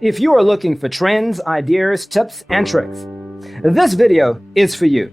If you are looking for trends, ideas, tips, and tricks, this video is for you.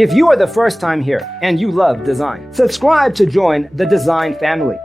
If you are the first time here and you love design, subscribe to join the design family.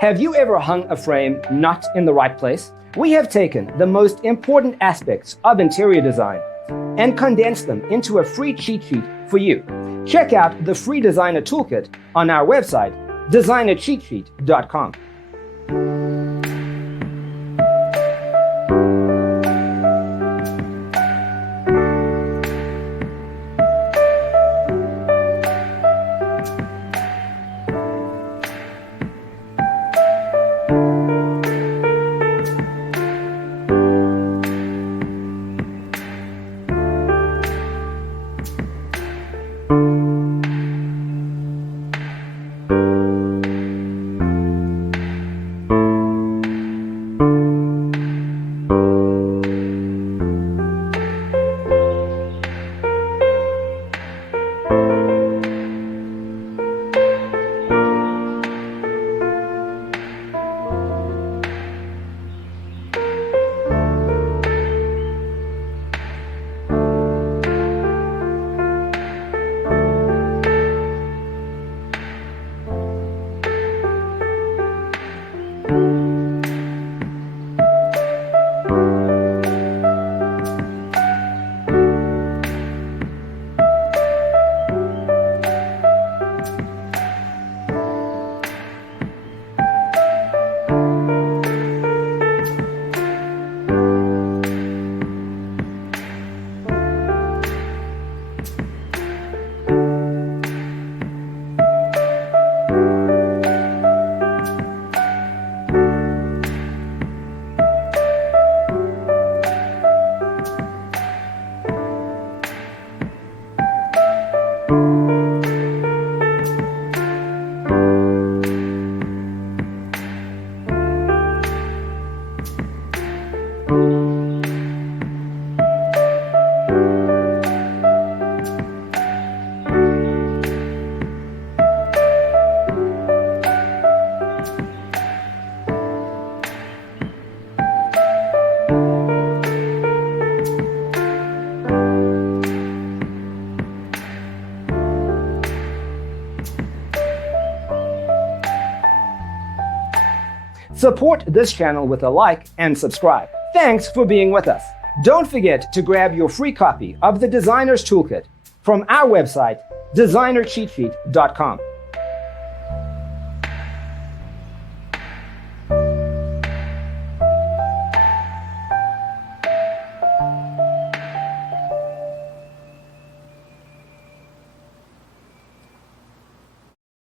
Have you ever hung a frame not in the right place? We have taken the most important aspects of interior design and condensed them into a free cheat sheet for you. Check out the free designer toolkit on our website, designercheatsheet.com. Support this channel with a like and subscribe. Thanks for being with us. Don't forget to grab your free copy of the Designer's Toolkit from our website, designercheatsheet.com.